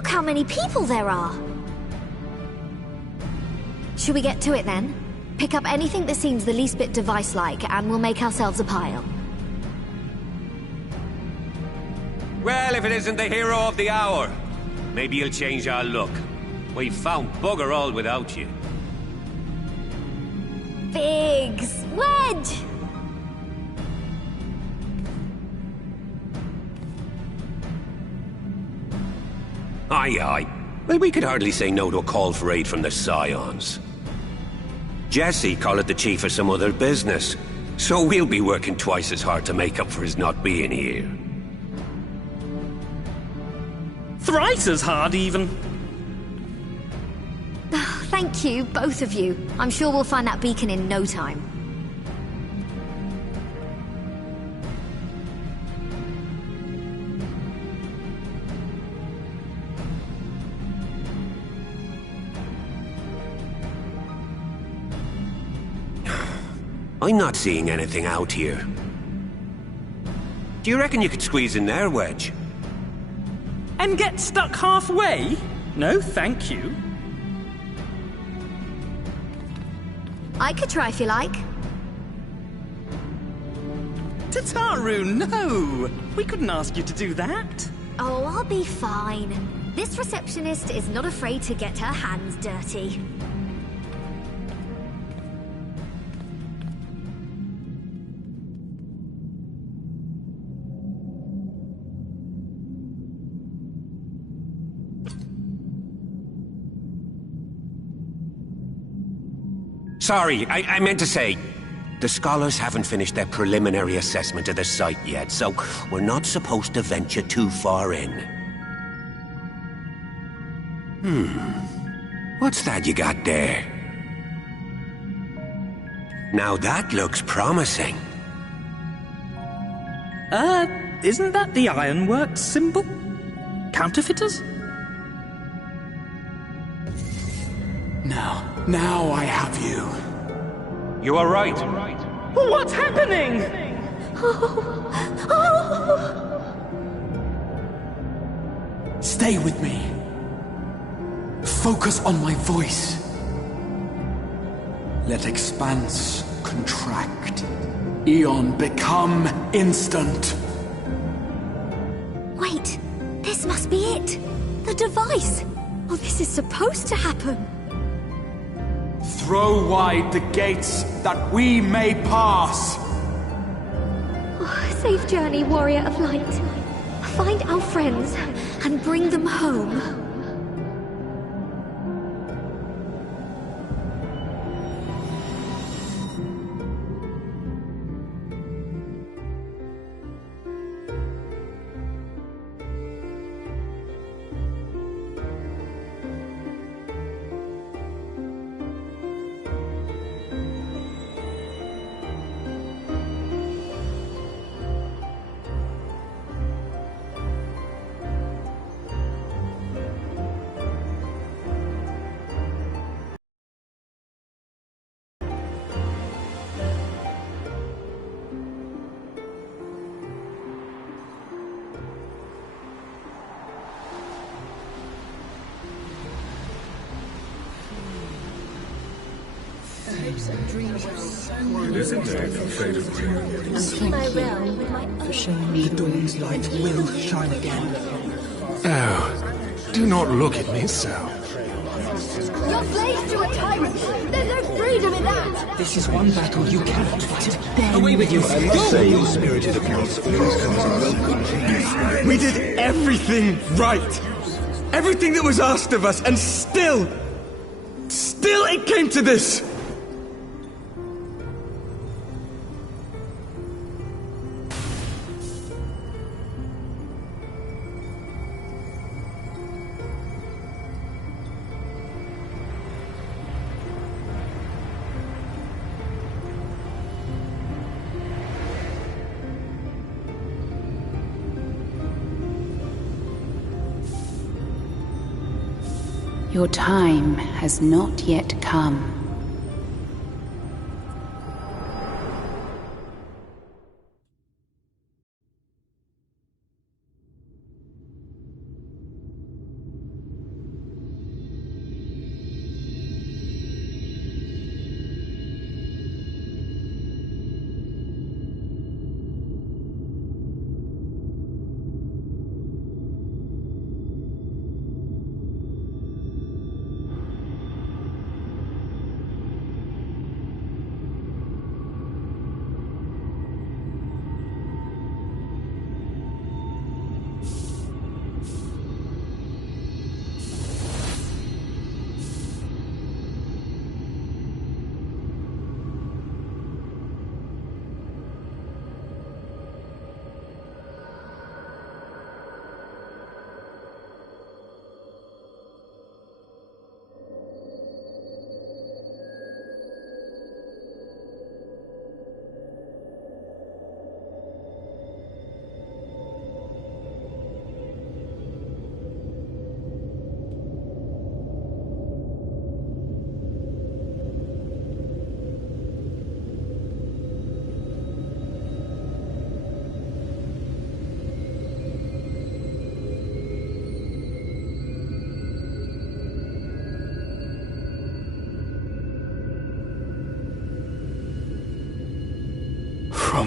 Look how many people there are! Should we get to it then? Pick up anything that seems the least bit device-like, and we'll make ourselves a pile. Well, if it isn't the hero of the hour, maybe you'll change our look. We've found bugger all without you. Biggs! Wedge! Aye, aye. Well, we could hardly say no to a call for aid from the Scions. Jesse called it the chief of some other business, so we'll be working twice as hard to make up for his not being here. Thrice as hard, even. Thank you, both of you. I'm sure we'll find that beacon in no time. I'm not seeing anything out here. Do you reckon you could squeeze in there, Wedge? And get stuck halfway? No, thank you. I could try if you like. Tataru, no! We couldn't ask you to do that. Oh, I'll be fine. This receptionist is not afraid to get her hands dirty. Sorry, I meant to say, the scholars haven't finished their preliminary assessment of the site yet, so we're not supposed to venture too far in. What's that you got there? Now that looks promising. Isn't that the Ironworks symbol? Counterfeiters? Now I have you. You are right. What's happening? Stay with me. Focus on my voice. Let expanse contract. Eon become instant. Wait, this must be it. The device. Oh, this is supposed to happen. Throw wide the gates that we may pass. Oh, safe journey, warrior of light. Find our friends and bring them home. The dawn's light will shine again. Oh, do not look at me so. You're slaves to a tyrant! There's no freedom in that! This is one battle you cannot fight. Away with you! Say spirited accounts always comes in welcome. We did everything right! Everything that was asked of us, and still it came to this! Your time has not yet come.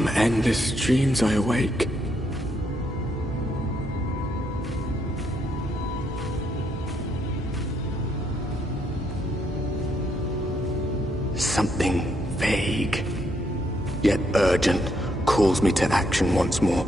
From endless dreams I awake. Something vague, yet urgent, calls me to action once more.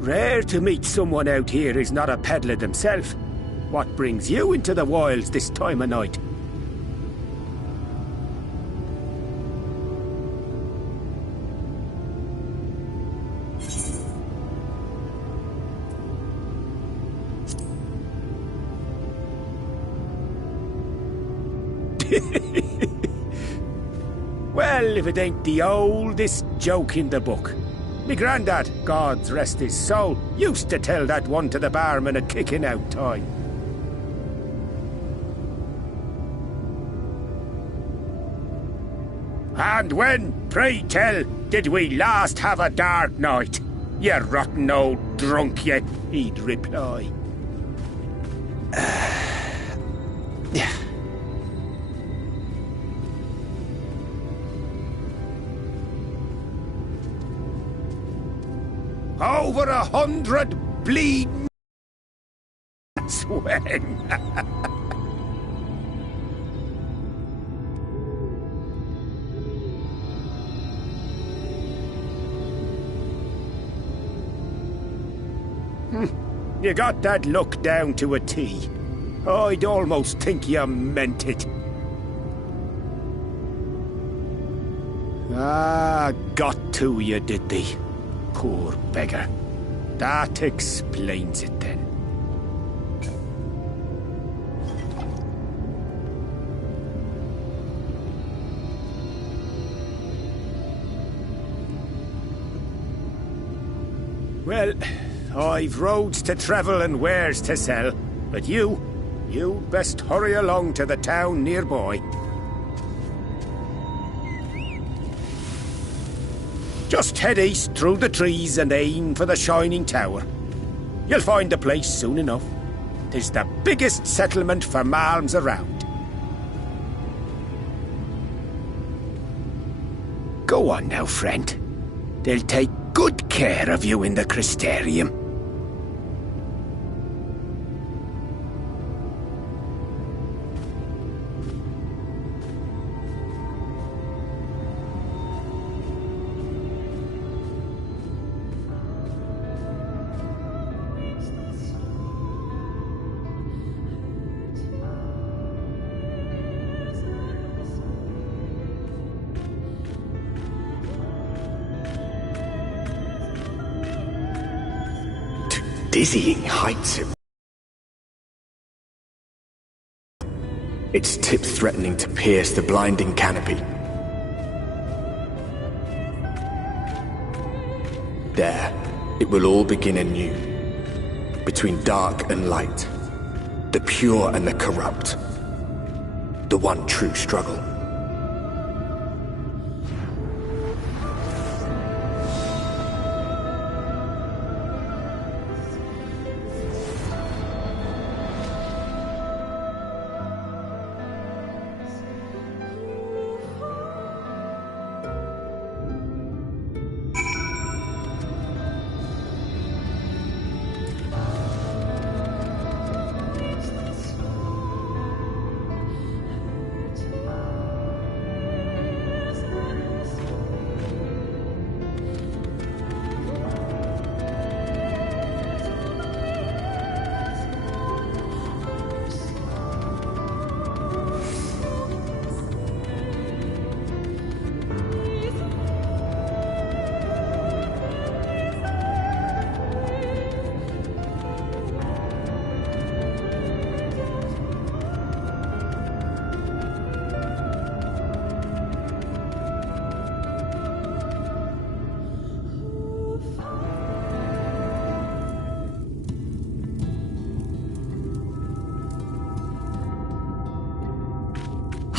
Rare to meet someone out here who's not a peddler themselves. What brings you into the wilds this time of night? Well, if it ain't the oldest joke in the book. Me grandad, God's rest his soul, used to tell that one to the barman at kicking out time. And when, pray tell, did we last have a dark night? You rotten old drunk, you, he'd reply. Yeah. Over 100 bleed. That's when. You got that look down to a T. I'd almost think you meant it. Ah, got to you, did they? Poor beggar. That explains it then. Well, I've roads to travel and wares to sell, but you best hurry along to the town nearby. Just head east through the trees and aim for the Shining Tower. You'll find the place soon enough. 'Tis the biggest settlement for malms around. Go on now, friend. They'll take good care of you in the Crystarium. Dizzying heights. Its tip threatening to pierce the blinding canopy. There, it will all begin anew. Between dark and light. The pure and the corrupt. The one true struggle.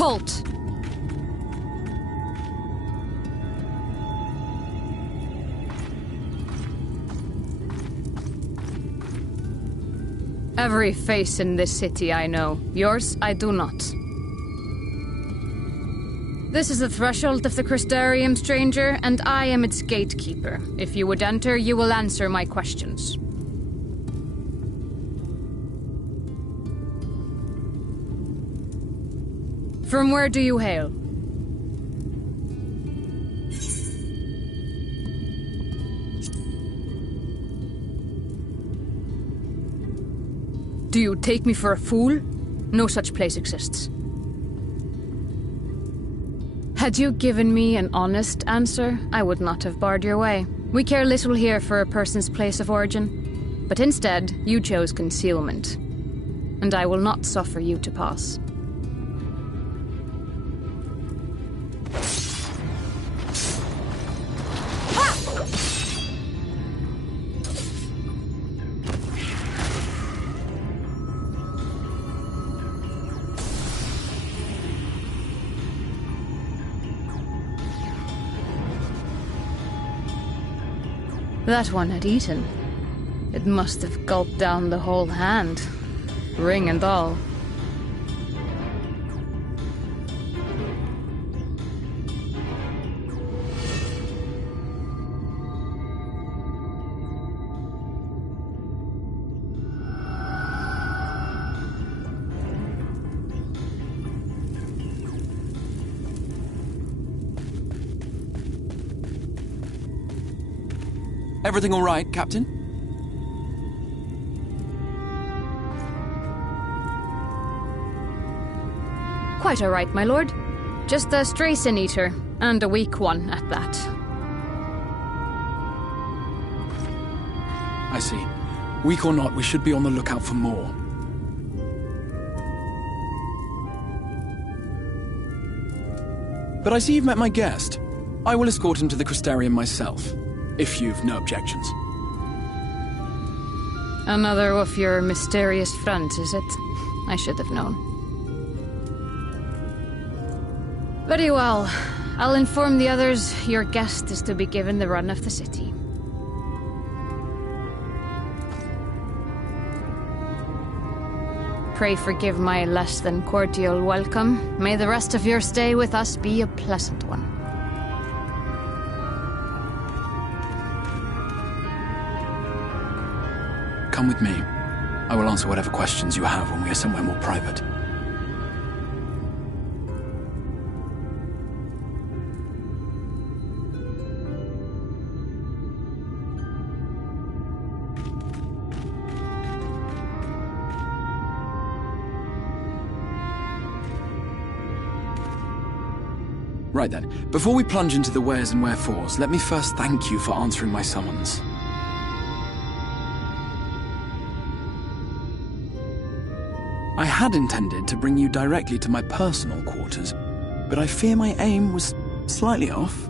Halt! Every face in this city I know. Yours, I do not. This is the threshold of the Crystarium, stranger, and I am its gatekeeper. If you would enter, you will answer my questions. From where do you hail? Do you take me for a fool? No such place exists. Had you given me an honest answer, I would not have barred your way. We care little here for a person's place of origin. But instead, you chose concealment. And I will not suffer you to pass. That one had eaten. It must have gulped down the whole hand, ring and all. Everything all right, Captain? Quite all right, my lord. Just a stray sin eater, and a weak one at that. I see. Weak or not, we should be on the lookout for more. But I see you've met my guest. I will escort him to the Crystarium myself. If you've no objections. Another of your mysterious friends, is it? I should have known. Very well. I'll inform the others your guest is to be given the run of the city. Pray forgive my less than cordial welcome. May the rest of your stay with us be a pleasant one. Come with me. I will answer whatever questions you have when we are somewhere more private. Right then, before we plunge into the wheres and wherefores, let me first thank you for answering my summons. I had intended to bring you directly to my personal quarters, but I fear my aim was slightly off.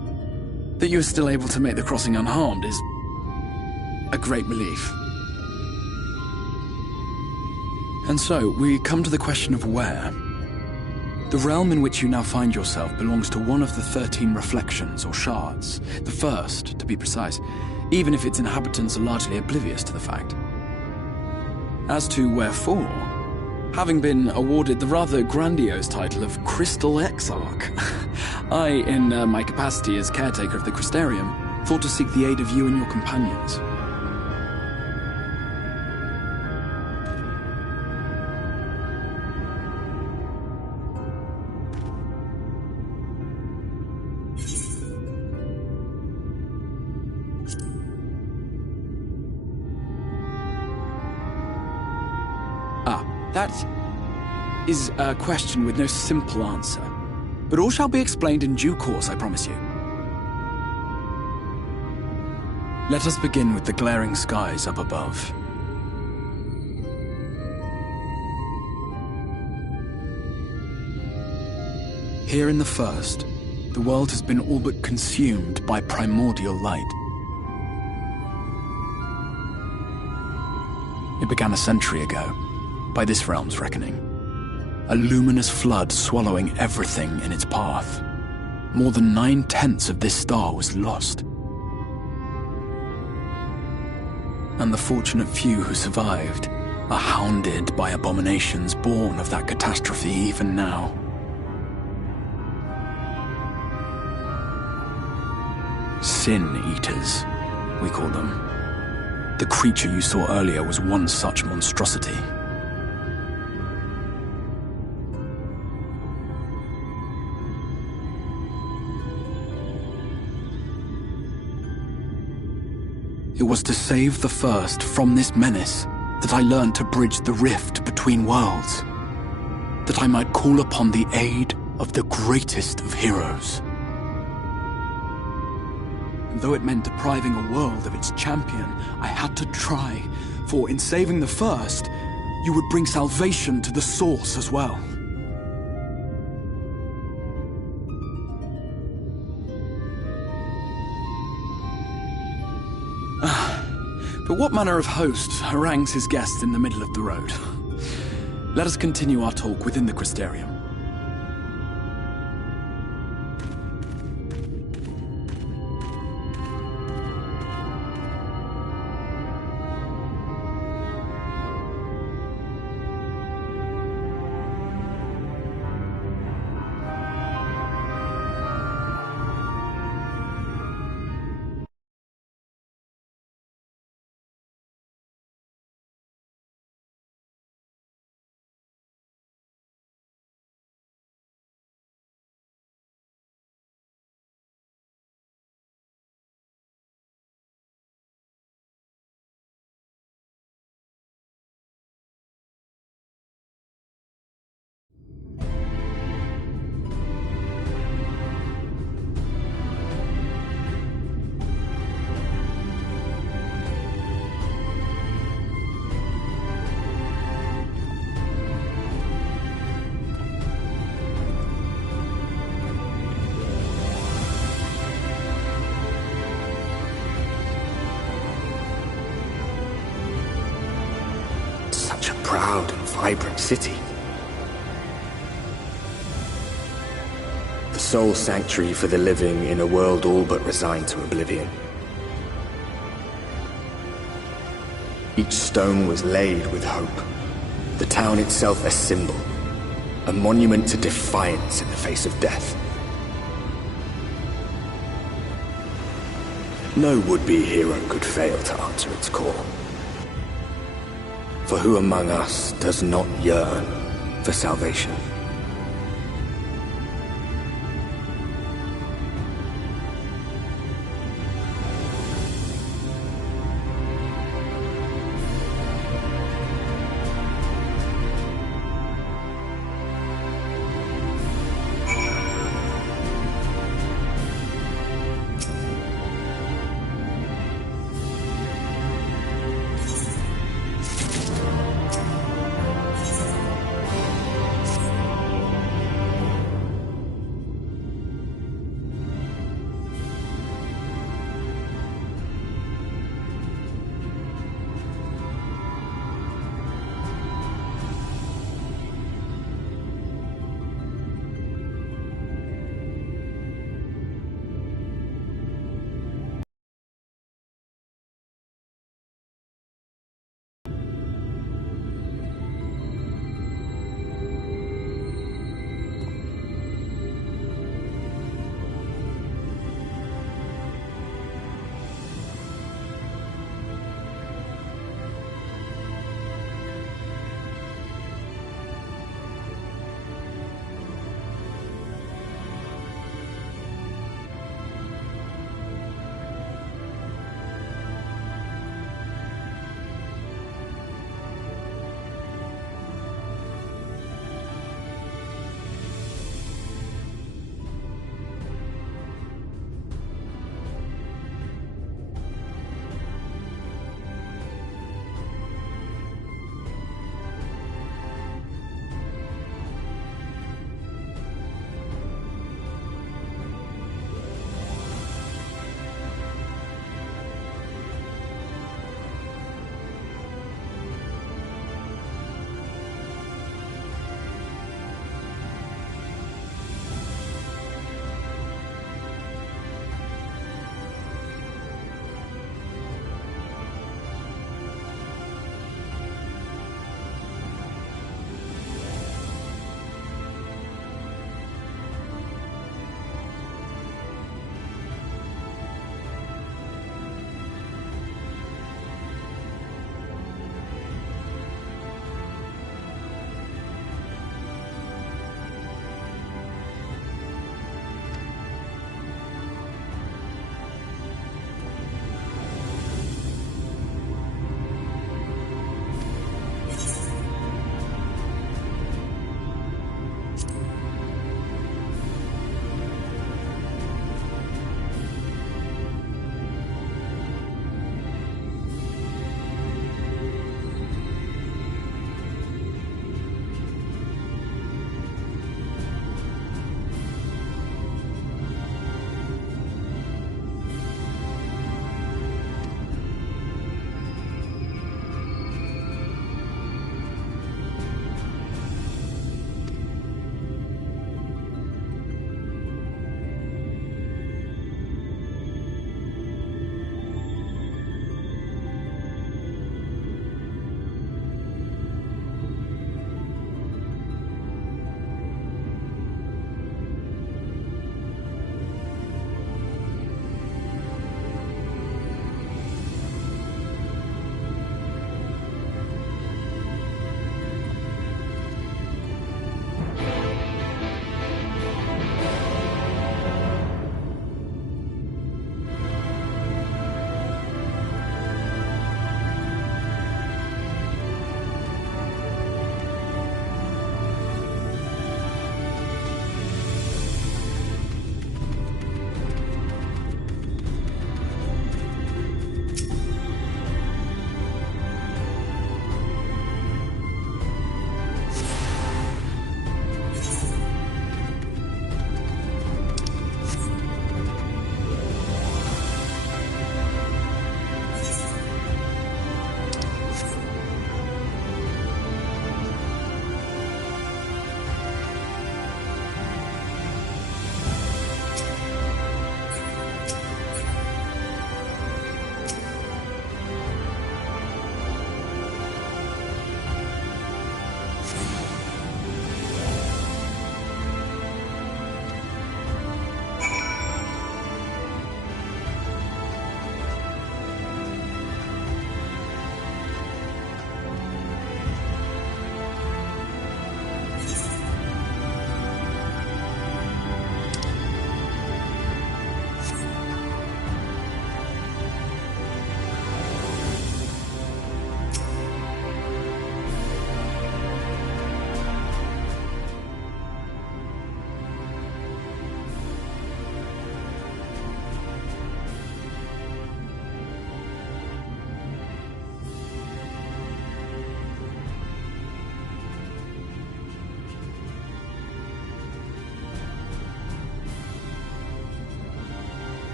That you are still able to make the crossing unharmed is a great relief. And so, we come to the question of where. The realm in which you now find yourself belongs to one of the 13 reflections, or shards. The first, to be precise, even if its inhabitants are largely oblivious to the fact. As to wherefore, having been awarded the rather grandiose title of Crystal Exarch, I, in my capacity as caretaker of the Crystarium, thought to seek the aid of you and your companions. That is a question with no simple answer. But all shall be explained in due course, I promise you. Let us begin with the glaring skies up above. Here in the first, the world has been all but consumed by primordial light. It began a century ago, by this realm's reckoning. a luminous flood swallowing everything in its path. More than 9/10 of this star was lost. And the fortunate few who survived are hounded by abominations born of that catastrophe even now. Sin Eaters, we call them. The creature you saw earlier was one such monstrosity. It was to save the First from this menace that I learned to bridge the rift between worlds, that I might call upon the aid of the greatest of heroes. And though it meant depriving a world of its champion, I had to try, for in saving the First, you would bring salvation to the Source as well. But what manner of host harangues his guests in the middle of the road? Let us continue our talk within the Crystarium. Proud and vibrant city. The sole sanctuary for the living in a world all but resigned to oblivion. Each stone was laid with hope. The town itself a symbol, a monument to defiance in the face of death. No would-be hero could fail to answer its call. For who among us does not yearn for salvation?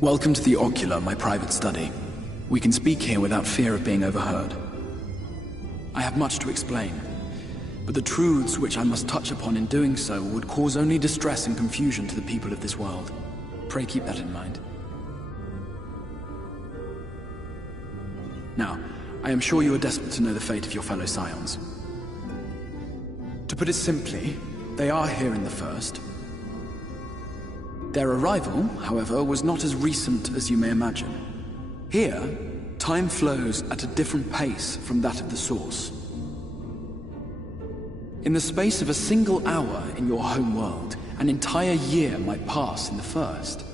Welcome to the Ocular, my private study. We can speak here without fear of being overheard. I have much to explain, but the truths which I must touch upon in doing so would cause only distress and confusion to the people of this world. Pray keep that in mind. Now, I am sure you are desperate to know the fate of your fellow Scions. To put it simply, they are here in the First. Their arrival, however, was not as recent as you may imagine. Here, time flows at a different pace from that of the Source. In the space of a single hour in your home world, an entire year might pass in the First,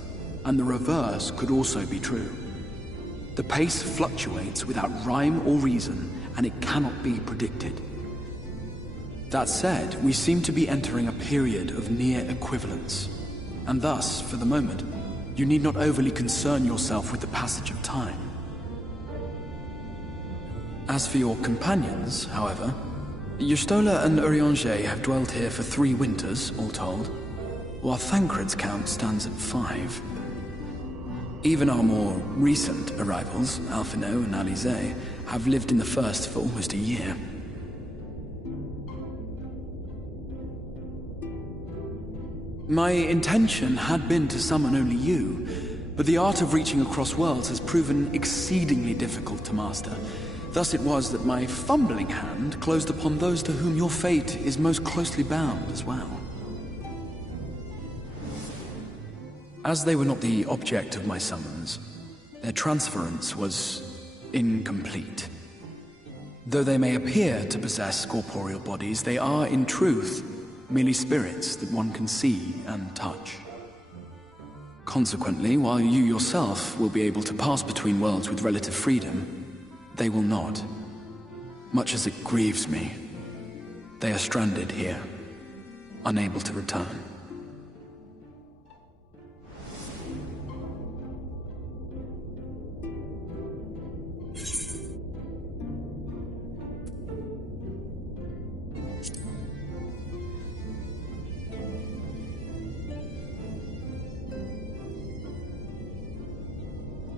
and the reverse could also be true. The pace fluctuates without rhyme or reason, and it cannot be predicted. That said, we seem to be entering a period of near equivalence, and thus, for the moment, you need not overly concern yourself with the passage of time. As for your companions, however, Y'shtola and Urianger have dwelled here for 3 winters, all told, while Thancred's count stands at 5. Even our more recent arrivals, Alphino and Alize, have lived in the First for almost a year. My intention had been to summon only you, but the art of reaching across worlds has proven exceedingly difficult to master. Thus it was that my fumbling hand closed upon those to whom your fate is most closely bound as well. As they were not the object of my summons, their transference was incomplete. Though they may appear to possess corporeal bodies, they are, in truth, merely spirits that one can see and touch. Consequently, while you yourself will be able to pass between worlds with relative freedom, they will not. Much as it grieves me, they are stranded here, unable to return.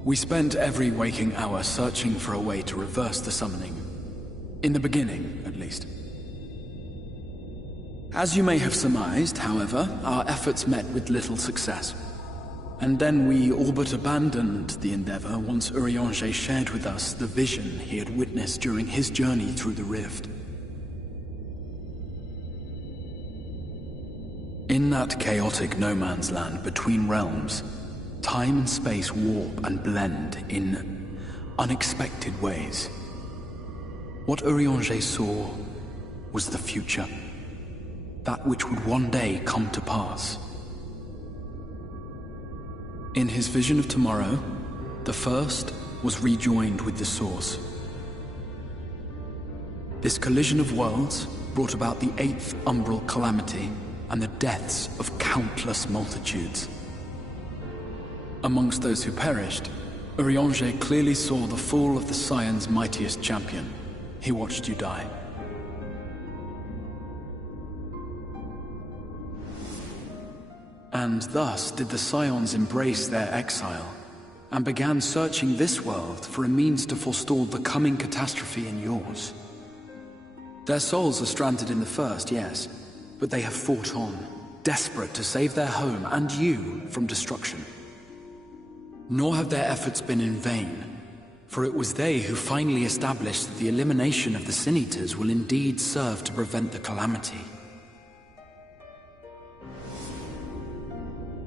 We spent every waking hour searching for a way to reverse the summoning. In the beginning, at least. As you may have surmised, however, our efforts met with little success. And then we all but abandoned the endeavor once Urianger shared with us the vision he had witnessed during his journey through the rift. In that chaotic no-man's land between realms, time and space warp and blend in unexpected ways. What Urianger saw was the future. That which would one day come to pass. In his vision of tomorrow, the First was rejoined with the Source. This collision of worlds brought about the 8th umbral calamity and the deaths of countless multitudes. Amongst those who perished, Urianger clearly saw the fall of the Scion's mightiest champion. He watched you die. And thus did the Scions embrace their exile, and began searching this world for a means to forestall the coming catastrophe in yours. Their souls are stranded in the First, yes, but they have fought on, desperate to save their home and you from destruction. Nor have their efforts been in vain, for it was they who finally established that the elimination of the Sin-Eaters will indeed serve to prevent the calamity.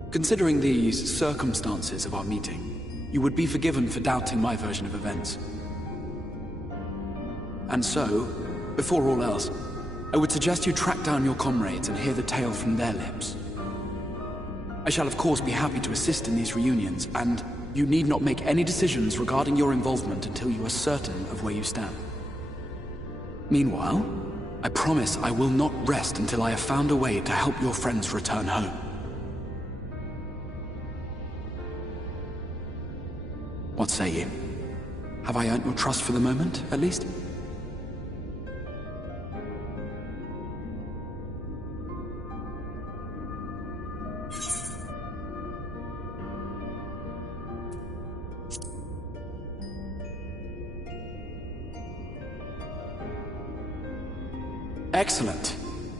Considering these circumstances of our meeting, you would be forgiven for doubting my version of events. And so, before all else, I would suggest you track down your comrades and hear the tale from their lips. I shall of course be happy to assist in these reunions, and you need not make any decisions regarding your involvement until you are certain of where you stand. Meanwhile, I promise I will not rest until I have found a way to help your friends return home. What say you? Have I earned your trust for the moment, at least? Excellent.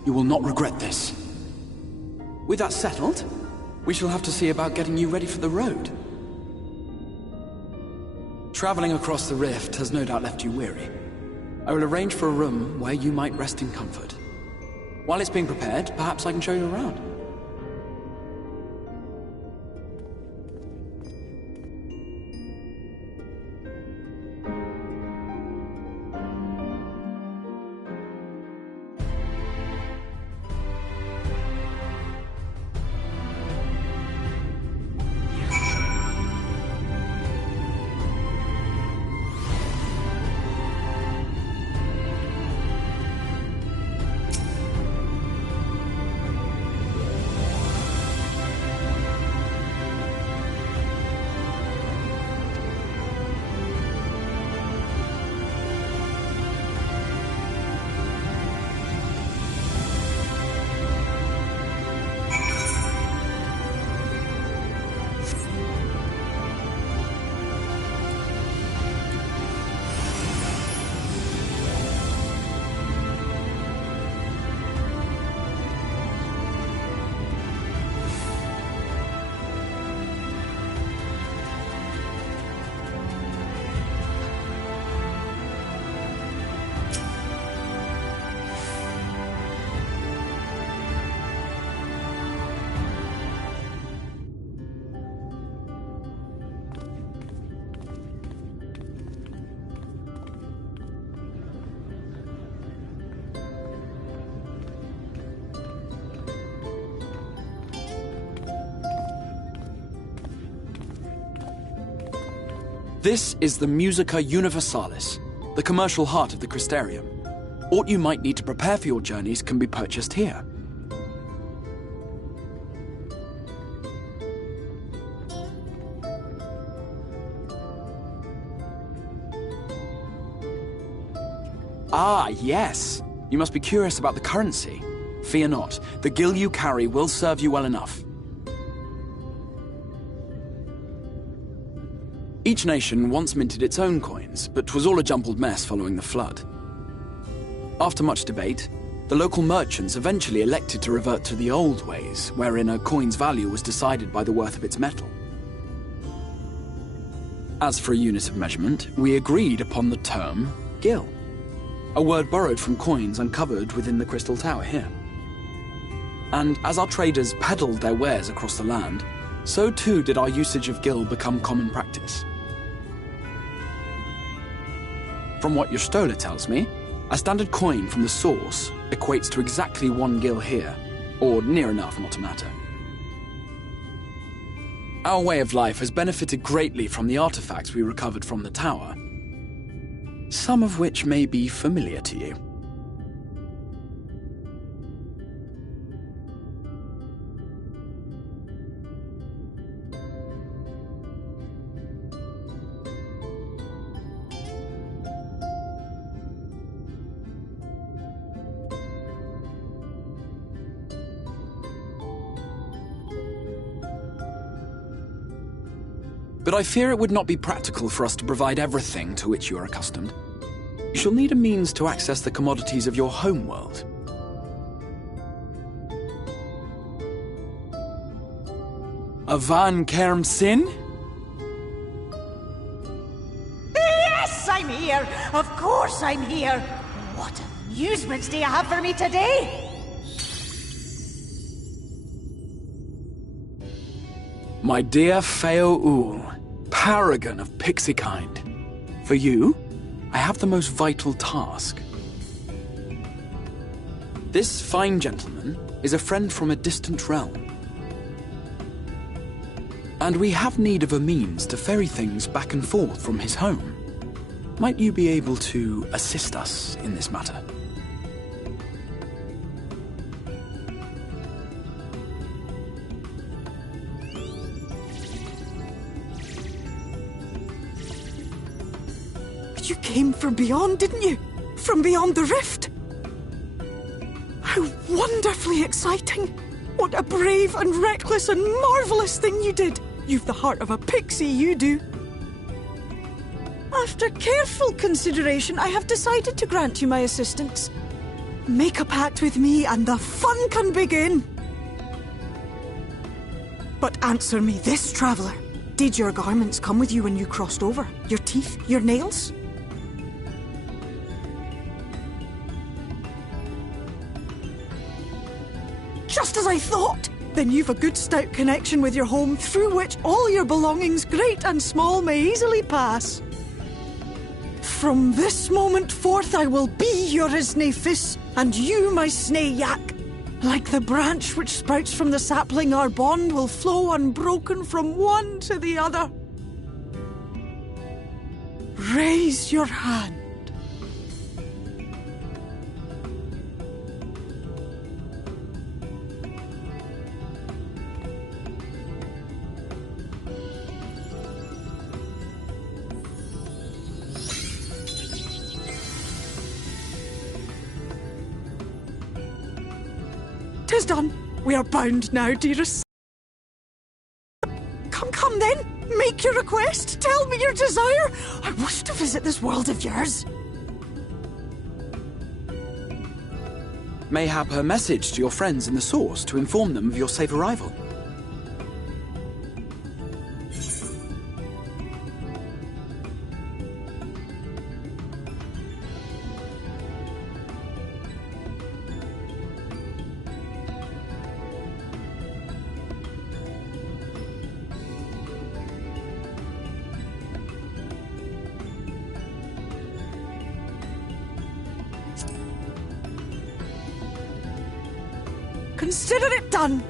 You will not regret this. With that settled, we shall have to see about getting you ready for the road. Traveling across the rift has no doubt left you weary. I will arrange for a room where you might rest in comfort. While it's being prepared, perhaps I can show you around. This is the Musica Universalis, the commercial heart of the Crystarium. What you might need to prepare for your journeys can be purchased here. Ah, yes. You must be curious about the currency. Fear not. The gil you carry will serve you well enough. Each nation once minted its own coins, but 'twas all a jumbled mess following the flood. After much debate, the local merchants eventually elected to revert to the old ways, wherein a coin's value was decided by the worth of its metal. As for a unit of measurement, we agreed upon the term gil, a word borrowed from coins uncovered within the Crystal Tower here. And as our traders peddled their wares across the land, so too did our usage of gil become common practice. From what your stola tells me, a standard coin from the source equates to exactly 1 gil here, or near enough not to matter. Our way of life has benefited greatly from the artifacts we recovered from the tower, some of which may be familiar to you. But I fear it would not be practical for us to provide everything to which you are accustomed. You shall need a means to access the commodities of your homeworld. Avan Kerm Sin? Yes, I'm here! Of course I'm here! What amusements do you have for me today? My dear Feo Ul, paragon of pixie kind. For you, I have the most vital task. This fine gentleman is a friend from a distant realm. And we have need of a means to ferry things back and forth from his home. Might you be able to assist us in this matter? You came from beyond, didn't you? From beyond the rift? How wonderfully exciting! What a brave and reckless and marvellous thing you did! You've the heart of a pixie, you do. After careful consideration, I have decided to grant you my assistance. Make a pact with me and the fun can begin. But answer me this, traveller. Did your garments come with you when you crossed over? Your teeth? Your nails? Just as I thought! Then you've a good stout connection with your home through which all your belongings, great and small, may easily pass. From this moment forth I will be your Isne Fis, and you my Snay Yak. Like the branch which sprouts from the sapling, our bond will flow unbroken from one to the other. Raise your hand. Tis done. We are bound now, dearest. Come then. Make your request. Tell me your desire. I wish to visit this world of yours. Mayhap her message to your friends in the Source to inform them of your safe arrival. Consider it done.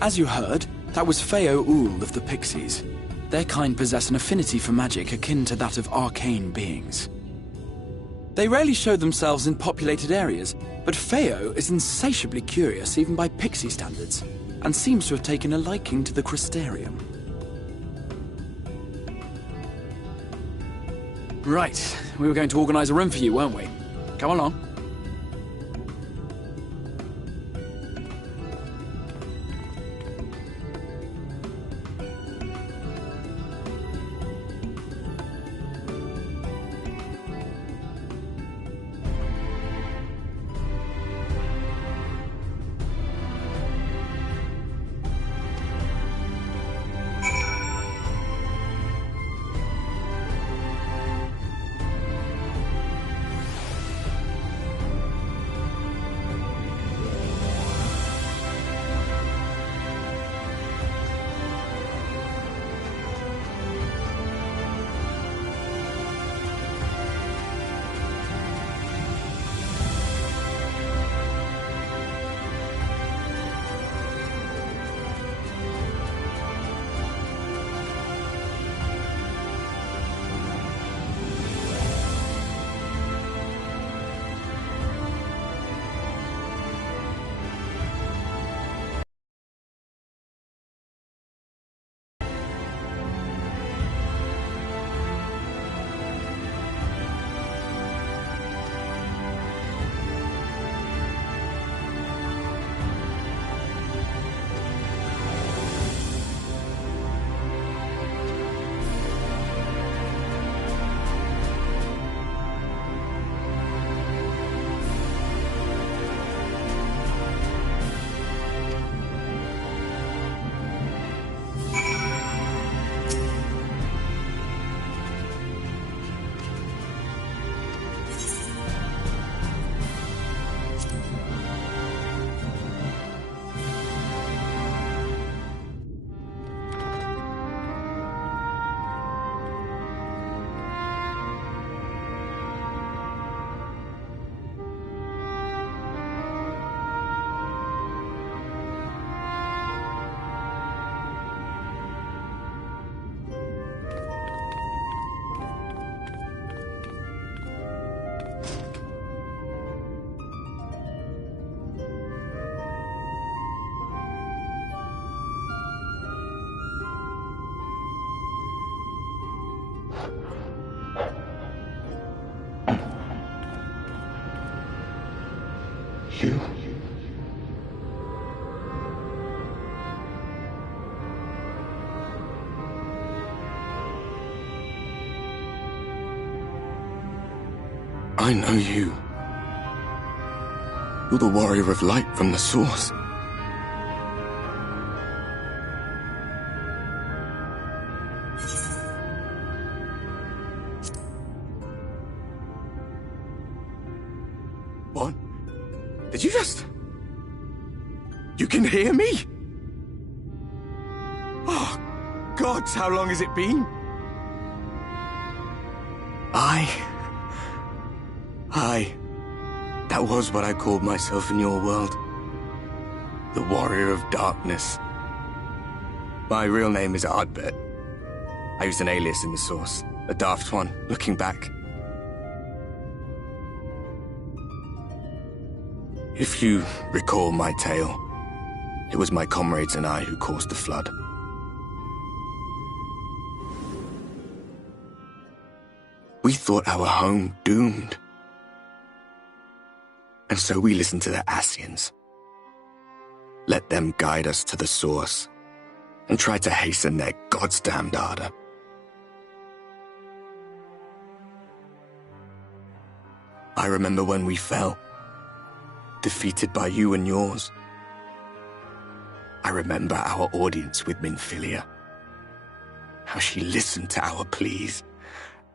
As you heard, that was Feo Ul of the Pixies. Their kind possess an affinity for magic akin to that of arcane beings. They rarely show themselves in populated areas, but Feo is insatiably curious even by Pixie standards, and seems to have taken a liking to the Crystarium. Right, we were going to organise a room for you, weren't we? Come along. You? I know you. You're the warrior of light from the source. What? Did you just... You can hear me? Oh, gods, how long has it been? That was what I called myself in your world. The Warrior of Darkness. My real name is Ardbert. I used an alias in the source, a daft one, looking back. If you recall my tale, it was my comrades and I who caused the flood. We thought our home doomed. And so we listened to the Ascians. Let them guide us to the source and try to hasten their goddamned ardor. I remember when we fell, defeated by you and yours. I remember our audience with Minfilia, how she listened to our pleas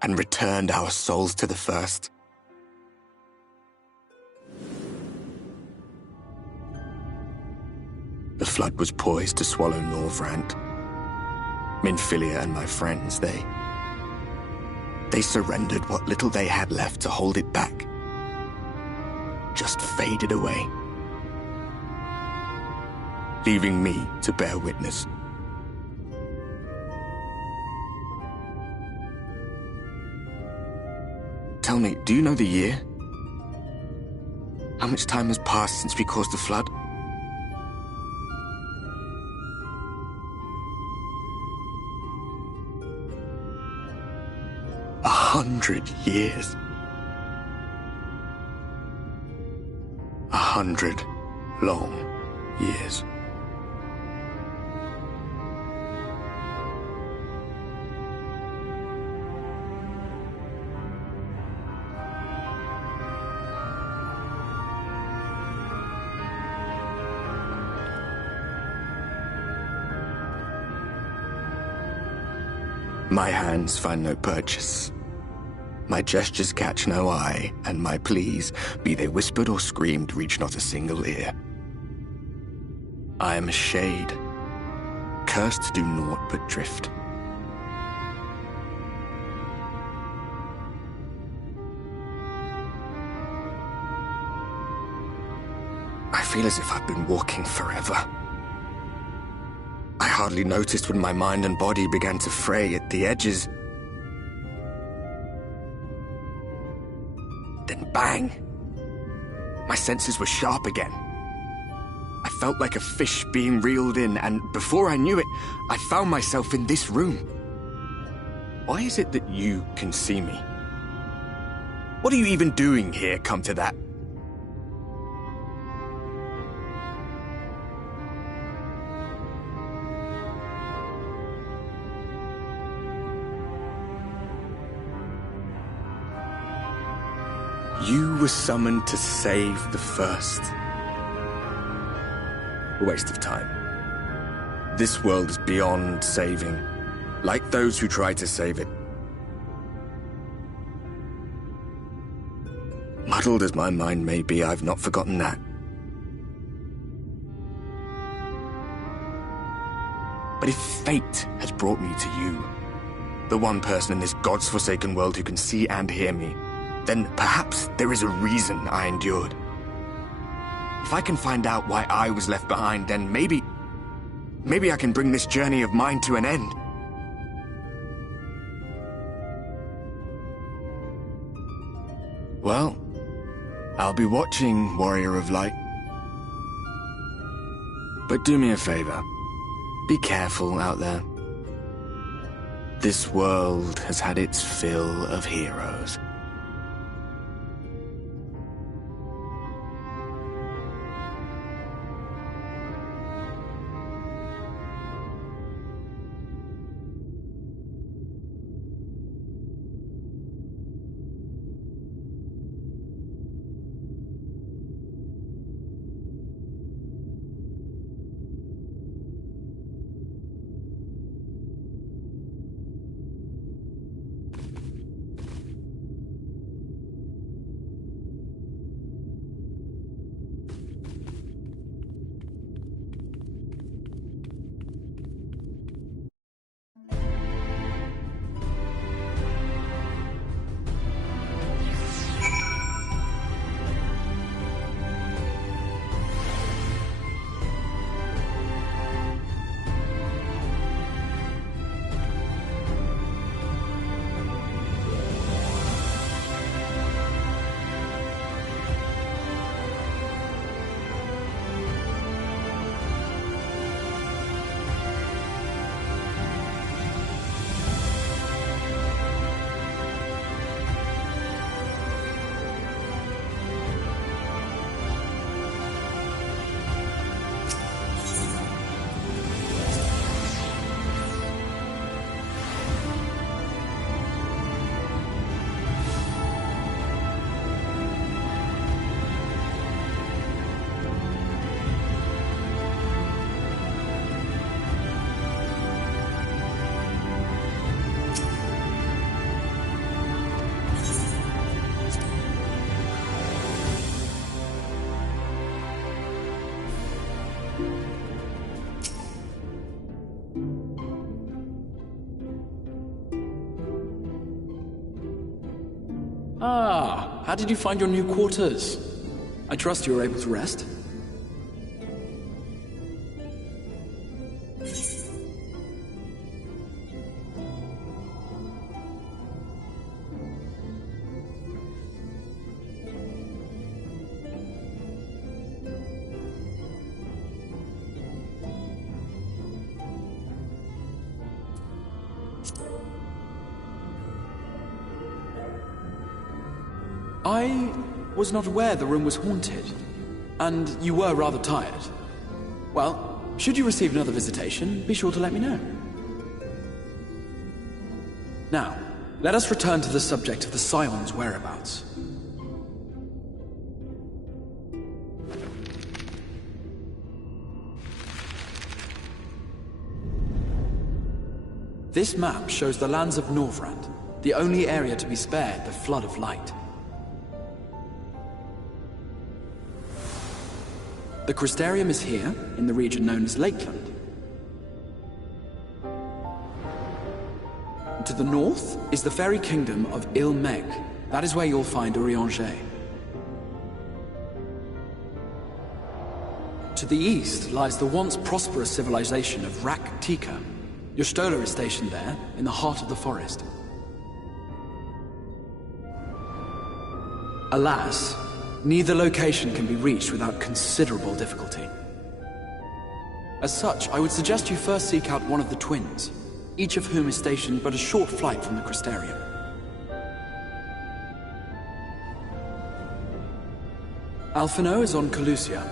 and returned our souls to the First. The flood was poised to swallow Norvrant. Minfilia and my friends, they surrendered what little they had left to hold it back. Just faded away, leaving me to bear witness. Tell me, do you know the year? How much time has passed since we caused the flood? 100 years. 100 long years. My hands find no purchase. My gestures catch no eye, and my pleas, be they whispered or screamed, reach not a single ear. I am a shade, cursed to do naught but drift. I feel as if I've been walking forever. I hardly noticed when my mind and body began to fray at the edges. Then bang! My senses were sharp again. I felt like a fish being reeled in, and before I knew it, I found myself in this room. Why is it that you can see me? What are you even doing here, come to that? You were summoned to save the First. A waste of time. This world is beyond saving, like those who try to save it. Muddled as my mind may be, I've not forgotten that. But if fate has brought me to you, the one person in this God's-forsaken world who can see and hear me, then perhaps there is a reason I endured. If I can find out why I was left behind, then maybe I can bring this journey of mine to an end. Well, I'll be watching, Warrior of Light. But do me a favor. Be careful out there. This world has had its fill of heroes. Ah, how did you find your new quarters? I trust you were able to rest? I was not aware the room was haunted, and you were rather tired. Well, should you receive another visitation, be sure to let me know. Now, let us return to the subject of the Scion's whereabouts. This map shows the lands of Norvrand, the only area to be spared the Flood of Light. The Crystarium is here, in the region known as Lakeland. To the north is the fairy kingdom of Il-Meg. That is where you'll find Urianger. To the east lies the once prosperous civilization of Rak-Tika. Your Stola is stationed there, in the heart of the forest. Alas, neither location can be reached without considerable difficulty. As such, I would suggest you first seek out one of the twins, each of whom is stationed but a short flight from the Crystarium. Alphino is on Calusia,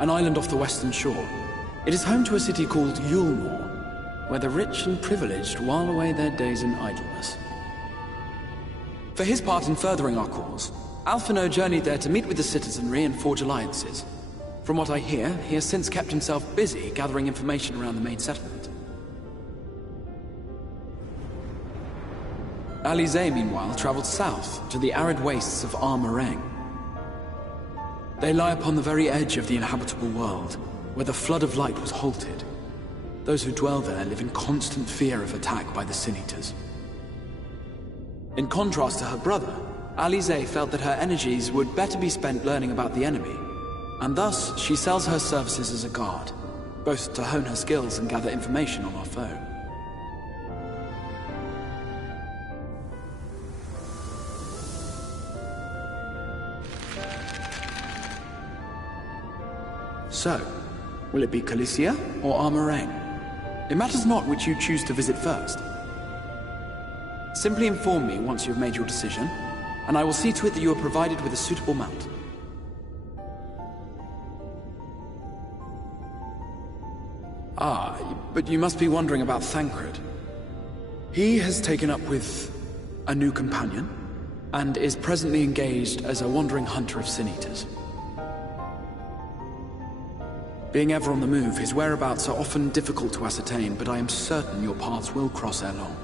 an island off the western shore. It is home to a city called Yulmore, where the rich and privileged while away their days in idleness. For his part in furthering our cause, Alphino journeyed there to meet with the citizenry and forge alliances. From what I hear, he has since kept himself busy gathering information around the main settlement. Alize, meanwhile, traveled south to the arid wastes of Armareng. They lie upon the very edge of the inhabitable world, where the Flood of Light was halted. Those who dwell there live in constant fear of attack by the Sin Eaters. In contrast to her brother, Alize felt that her energies would better be spent learning about the enemy, and thus she sells her services as a guard, both to hone her skills and gather information on our foe. So, will it be Calicia or Armareng? It matters not which you choose to visit first. Simply inform me once you have made your decision, and I will see to it that you are provided with a suitable mount. Ah, but you must be wondering about Thancred. He has taken up with a new companion, and is presently engaged as a wandering hunter of Sin Eaters. Being ever on the move, his whereabouts are often difficult to ascertain, but I am certain your paths will cross ere long.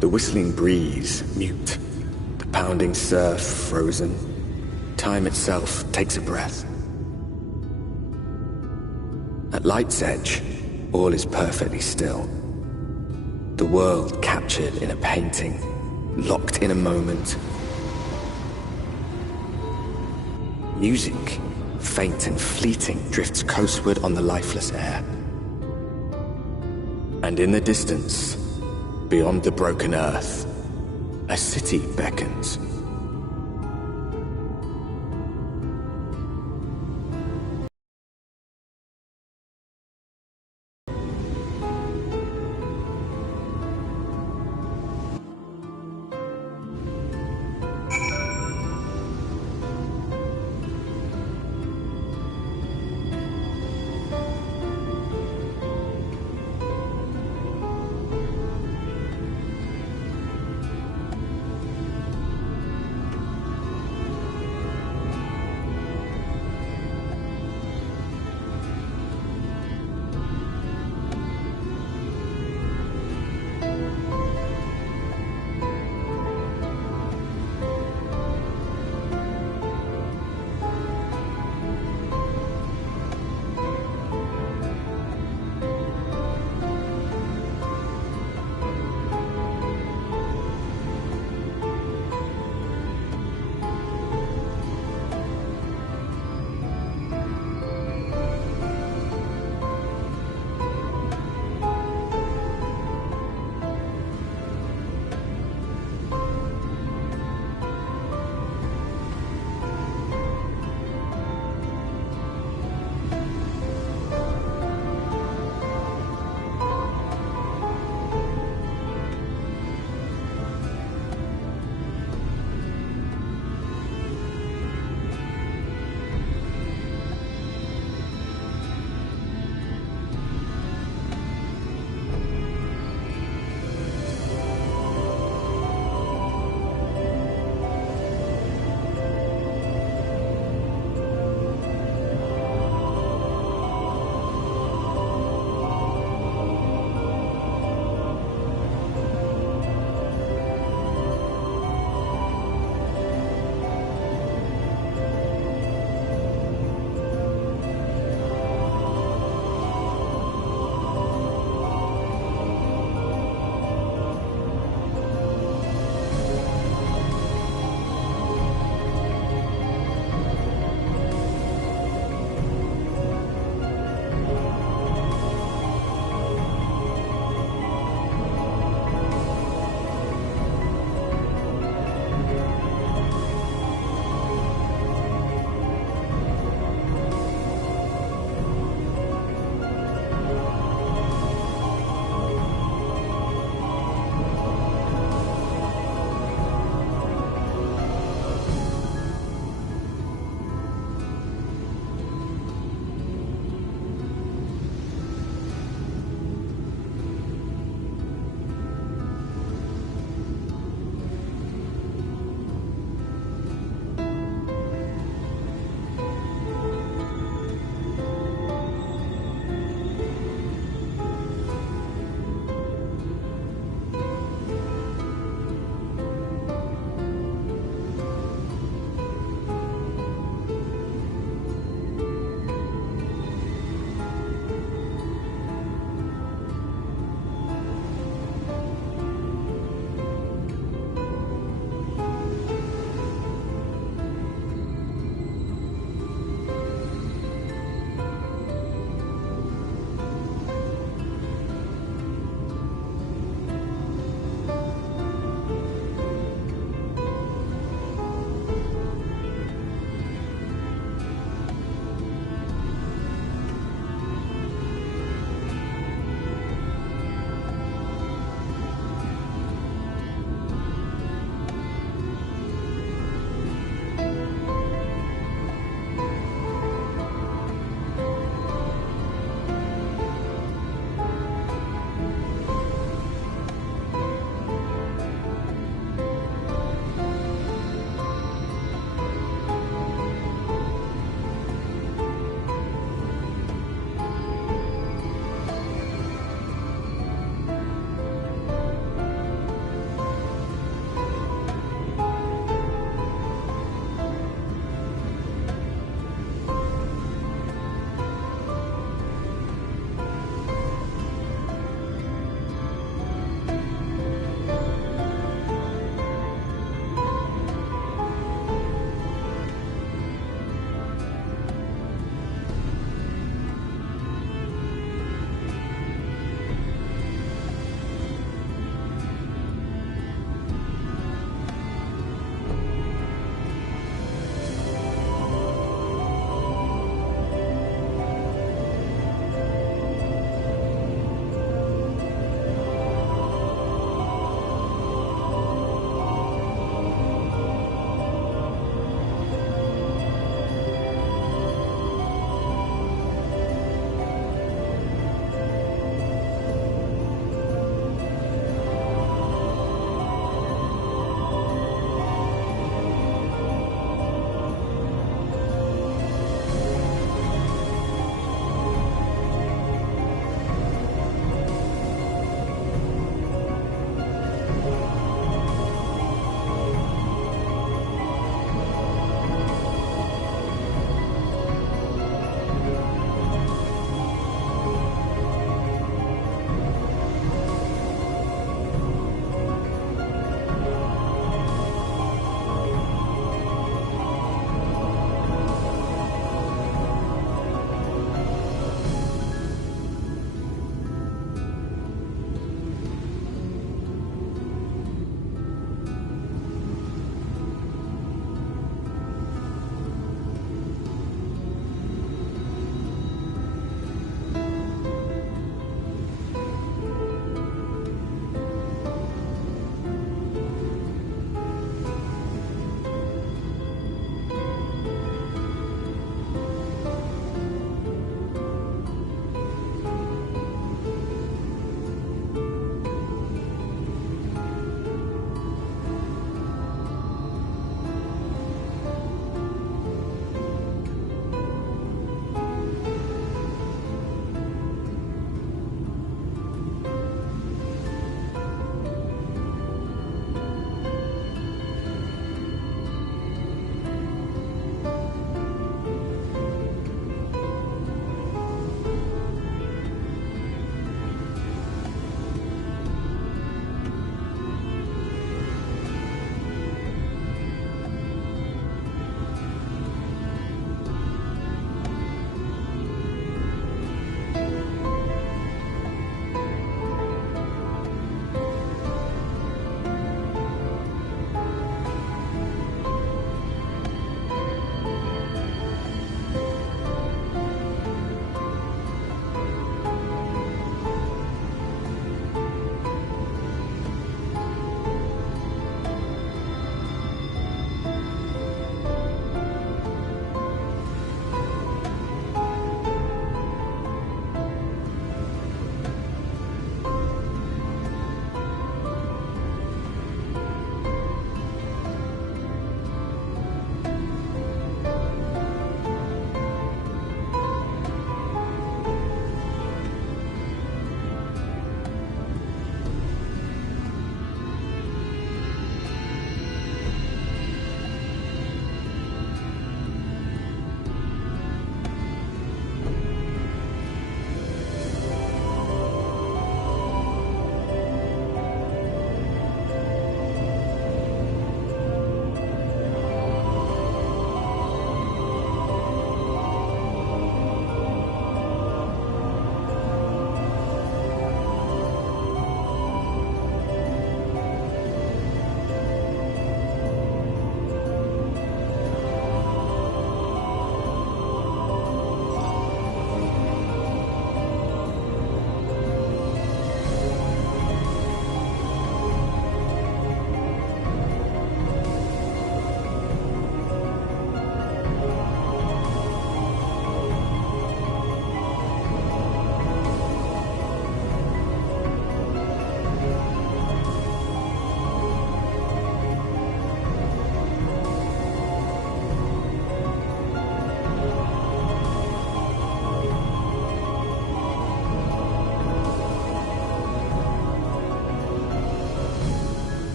The whistling breeze, mute. The pounding surf, frozen. Time itself takes a breath. At light's edge, all is perfectly still. The world captured in a painting, locked in a moment. Music, faint and fleeting, drifts coastward on the lifeless air. And in the distance, beyond the broken earth, a city beckons.